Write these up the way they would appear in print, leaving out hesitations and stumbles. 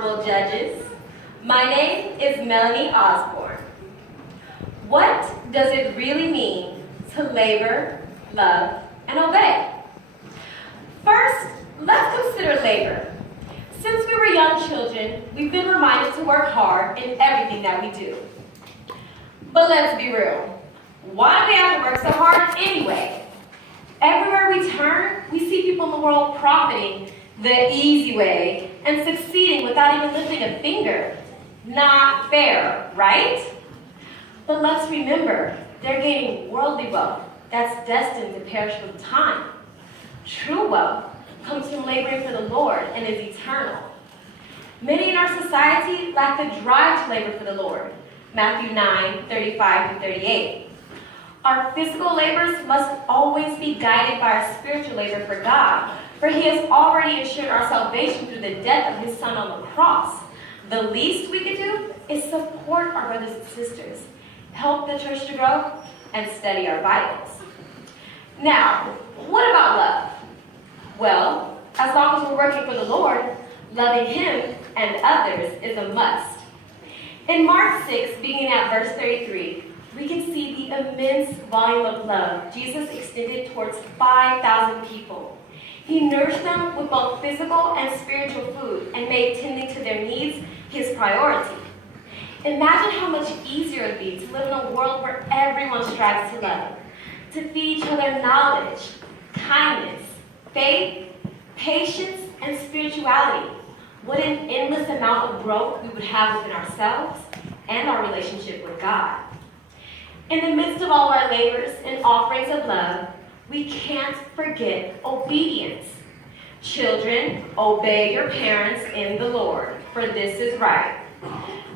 honorable judges. My name is Melanie Osborne. What does it really mean to labor, love, and obey? First, let's consider labor. Since we were young children, we've been reminded to work hard in everything that we do. But let's be real. Why do we have to work so hard anyway? Everywhere we turn, we see people in the world profiting the easy way and succeeding without even lifting a finger. Not fair, right? But let's remember, they're gaining worldly wealth that's destined to perish with time. True wealth comes from laboring for the Lord and is eternal. Many in our society lack the drive to labor for the Lord. Matthew 9:35-38. Our physical labors must always be guided by our spiritual labor for God, for He has already ensured our salvation through the death of His Son on the cross. The least we can do is support our brothers and sisters, help the church to grow, and study our Bibles. Now, what about love? Well, as long as we're working for the Lord, loving Him and others is a must. In Mark 6, beginning at verse 33, we can see the immense volume of love Jesus extended towards 5,000 people. He nourished them with both physical and spiritual food and made tending to their needs His priority. Imagine how much easier it would be to live in a world where everyone strives to love, to feed each other knowledge, kindness, faith, patience, and spirituality. What an endless amount of growth we would have within ourselves and our relationship with God. In the midst of all our labors and offerings of love, we can't forget obedience. Children, obey your parents in the Lord, for this is right.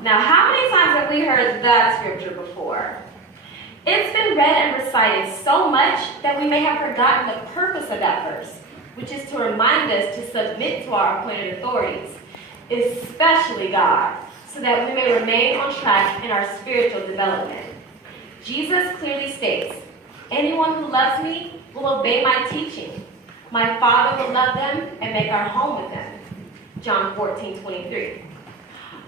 Now, how many times have we heard that scripture before? It's been read and recited so much that we may have forgotten the purpose of that verse, which is to remind us to submit to our appointed authorities, especially God, so that we may remain on track in our spiritual development. Jesus clearly states, anyone who loves me will obey my teaching. My Father will love them and make our home with them. John 14:23.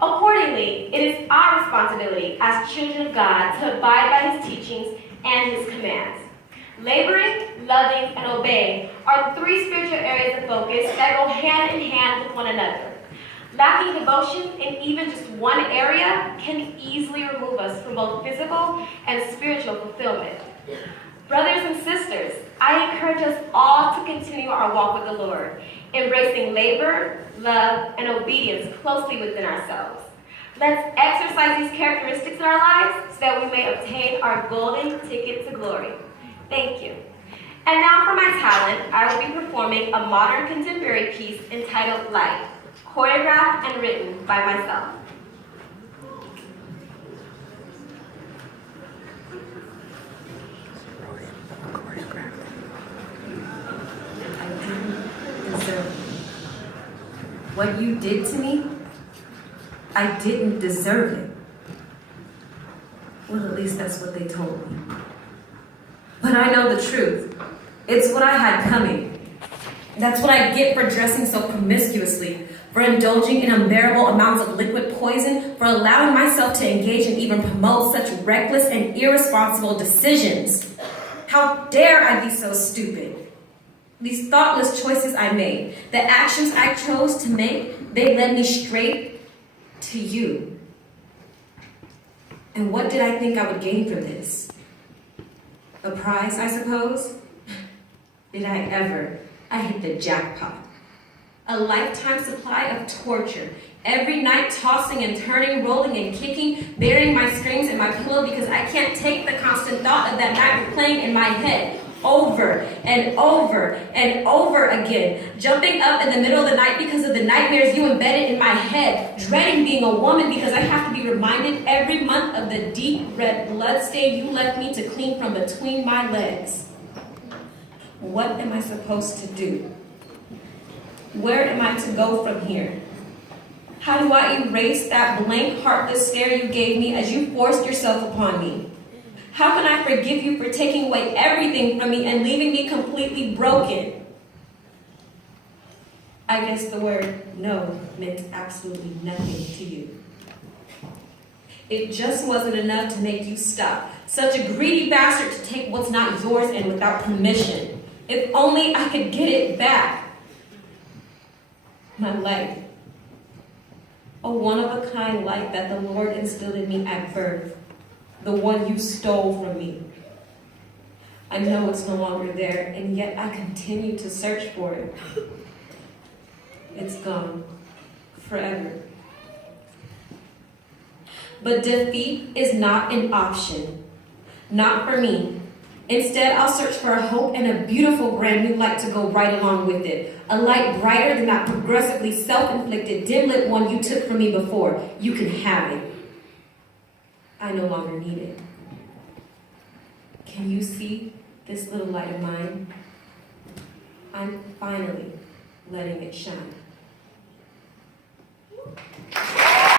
Accordingly, it is our responsibility as children of God to abide by His teachings and His commands. Laboring, loving, and obeying are three spiritual areas of focus that go hand in hand with one another. Lacking devotion in even just one area can easily remove us from both physical and spiritual fulfillment. Brothers and sisters, I encourage us all to continue our walk with the Lord, embracing labor, love, and obedience closely within ourselves. Let's exercise these characteristics in our lives so that we may obtain our golden ticket to glory. Thank you. And now for my talent, I will be performing a modern contemporary piece entitled Light, choreographed and written by myself. What you did to me, I didn't deserve it. Well, at least that's what they told me. But I know the truth. It's what I had coming. That's what I get for dressing so promiscuously, for indulging in unbearable amounts of liquid poison, for allowing myself to engage and even promote such reckless and irresponsible decisions. How dare I be so stupid? These thoughtless choices I made, the actions I chose to make, they led me straight to you. And what did I think I would gain from this? A prize, I suppose? Did I ever? I hit the jackpot. A lifetime supply of torture. Every night tossing and turning, rolling and kicking, burying my strings in my pillow because I can't take the constant thought of that night replaying in my head. Over and over and over again. Jumping up in the middle of the night because of the nightmares you embedded in my head. Dreading being a woman because I have to be reminded every month of the deep red blood stain you left me to clean from between my legs. What am I supposed to do? Where am I to go from here? How do I erase that blank, heartless stare you gave me as you forced yourself upon me? How can I forgive you for taking away everything from me and leaving me completely broken? I guess the word no meant absolutely nothing to you. It just wasn't enough to make you stop. Such a greedy bastard to take what's not yours and without permission. If only I could get it back. My light. A one-of-a-kind light that the Lord instilled in me at birth. The one you stole from me. I know it's no longer there, and yet I continue to search for it. It's gone. Forever. But defeat is not an option. Not for me. Instead, I'll search for a hope and a beautiful brand new light to go right along with it. A light brighter than that progressively self-inflicted, dim-lit one you took from me before. You can have it. I no longer need it. Can you see this little light of mine? I'm finally letting it shine.